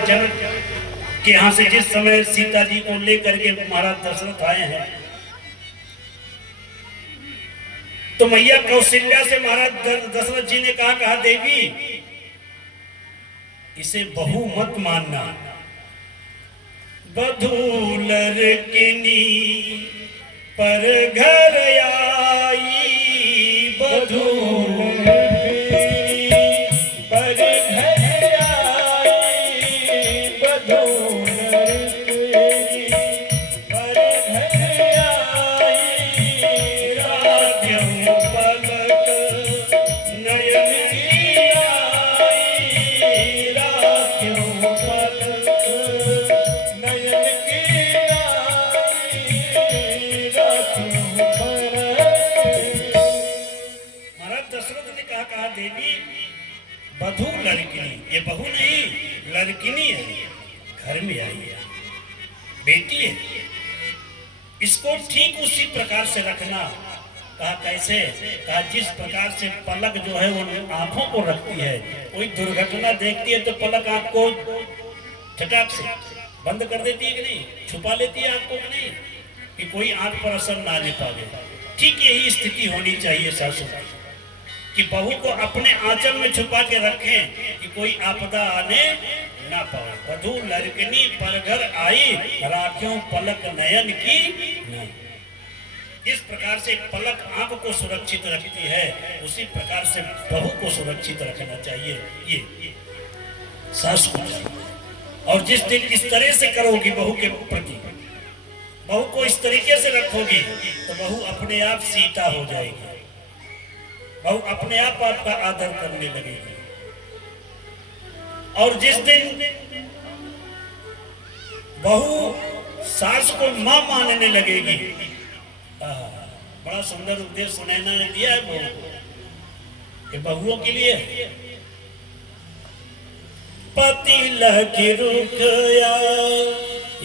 जनक के यहाँ से जिस समय सीता जी को लेकर के महाराज दशरथ आए हैं, तो मैया कौशल्या से महाराज दशरथ जी ने कहा देवी इसे बहू मत मानना, बधूलर किनी पर घर आई, बधूलर पर घर आई, बधूलर पर घर आई, राध्यम पलक नयन की आई, राध्यम पलक नयन की आई, राध्यम पलक। महाराज दशरथ ने कहा देवी बधू लड़किनी, ये बहू नहीं लड़किनी है, घर में आई है, बेटी है, इसको ठीक उसी प्रकार से रखना। कहा कैसे? कहा जिस प्रकार से पलक जो है वो आंखों को रखती है, कोई दुर्घटना देखती है तो पलक आंख को झटाक से बंद कर देती है कि नहीं, छुपा लेती है आंख को कि नहीं, कि कोई आंख पर असर ना ले पावे। ठीक यही स्थिति होनी चाहिए सासू कि बहू को अपने आंचल में छुपा के रखें कि कोई आपदा आने ना पाए। वधू लड़कनी पर घर आई, राखियों पलक नयन की नहीं। इस प्रकार से पलक आंख को सुरक्षित रखती है, उसी प्रकार से बहू को सुरक्षित रखना चाहिए, ये सास को चाहिए। और जिस दिन इस तरह से करोगी बहू के प्रति, बहू को इस तरीके से रखोगी तो बहू अपने आप सीता हो जाएगी, बहू अपने आप आपका आदर करने लगेगी। और जिस दिन बहू सास को मां मानने लगेगी, बड़ा सुंदर उपदेश सुनैना ने दिया है बहू को, कि बहुओं के लिए पति लखी रुख या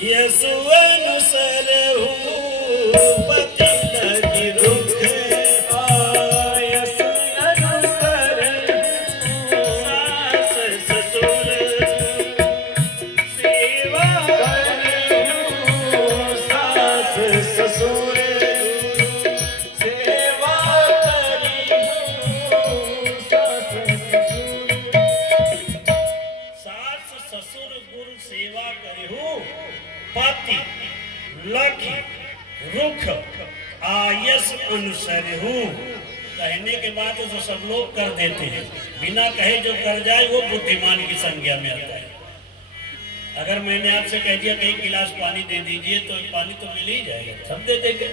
यसु अनुसर हूँ, पति लखी रुख रुख आयस अनुसर हूँ। कहने के बाद तो सब लोग कर देते हैं, बिना कहे जो कर जाए वो बुद्धिमान की संज्ञा में आता है। अगर मैंने आपसे कह दिया कि एक गिलास पानी दे दीजिए तो पानी तो मिल ही जाएगा, सब दे देंगे।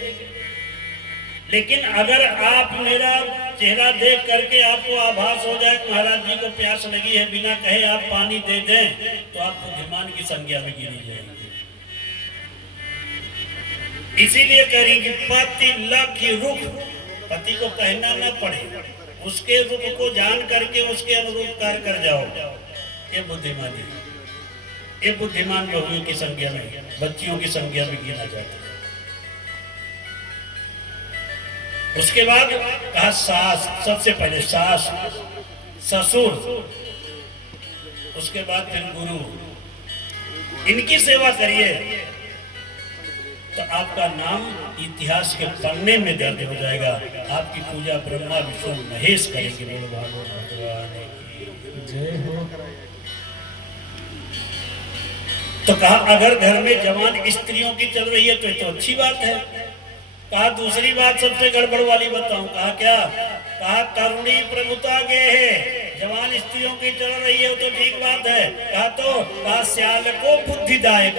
लेकिन अगर आप मेरा चेहरा देख करके आपको आभास हो जाए महाराज जी को प्यास लगी है, बिना कहे आप पानी दे दें तो आप बुद्धिमान की संज्ञा में गिनी जाएंगे। इसीलिए करेंगे पति लखी रुख, पति को कहना न पड़े, उसके रुख को जान करके उसके अनुरूप कार्य कर जाओ, ये बुद्धिमानी, ये बुद्धिमान बहुओं की संज्ञा में, बच्चियों की संज्ञा में गिना जाता है। उसके बाद कहा सास, सबसे पहले सास, ससुर, उसके बाद फिर गुरु, इनकी सेवा करिए तो आपका नाम इतिहास के पन्ने में दर्ज हो जाएगा। आपकी पूजा ब्रह्मा विष्णु महेश करेंगे। बोलो भागवत भगवान की जय हो। तो कहा अगर घर में जवान स्त्रियों की चल रही है तो ये तो अच्छी बात है। कहा दूसरी बात सबसे गड़बड़ वाली बताऊं। कहा क्या? कहा तरुणी प्रभुता गे है, जवान स्त्रियों की चल रही है तो ठीक बात है। कहा तो कहा श्याल को बुद्धिदायक।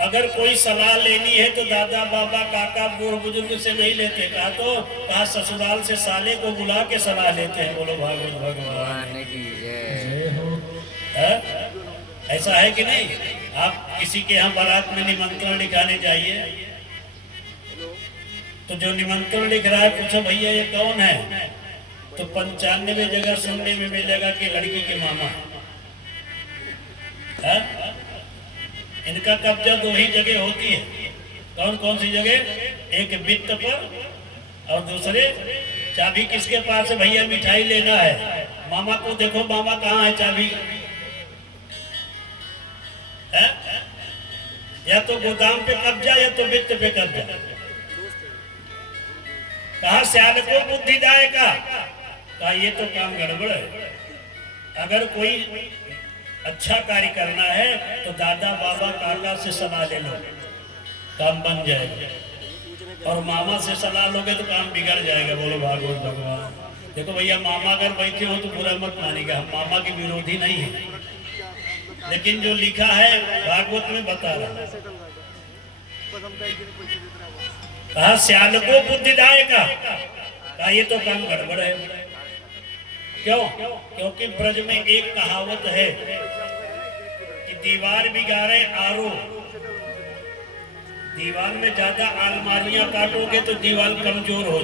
अगर कोई सलाह लेनी है तो दादा बाबा काका बूढ़ बुजुर्ग से नहीं लेते। कहा तो कहा ससुराल से साले को बुला के सलाह लेते हैं। बोलो भागवत भगवान की जय हो। ऐसा है कि नहीं? आप किसी के यहाँ बारात में निमंत्रण लिखाने जाइए तो जो निमंत्रण लिख रहा है पूछो भैया ये कौन है, तो 95 जगह सुनने में मिलेगा कि लड़की के मामा है। इनका कब्जा दो ही जगह होती है। कौन कौन सी जगह? एक वित्त पर और दूसरे चाबी किसके पास है भैया मिठाई लेना है, मामा को देखो, मामा कहाँ है चाबी है? या तो गोदाम पे कब्जा या तो वित्त पे कब्जा। कहा सियाल को बुद्धि जाएगा, कहा ये तो काम गड़बड़ है। अगर कोई अच्छा कार्य करना है तो दादा बाबा काका से सलाह ले लो, काम बन जाएगा। और मामा से सलाह लोगे तो काम बिगड़ जाएगा। बोलो भागवत भगवान। देखो भैया, मामा अगर बैठे हो तो बुरा मत मानिएगा, हम मामा के विरोधी नहीं है, लेकिन जो लिखा है भागवत में बता रहा। कहा सियाल को बुद्धिदायका, कहा ये तो काम गड़बड़ है। क्यों? क्योंकि ब्रज में एक कहावत है कि दीवार बिगाड़े आरो। दीवार में ज्यादा अलमारियां काटोगे तो दीवार कमजोर हो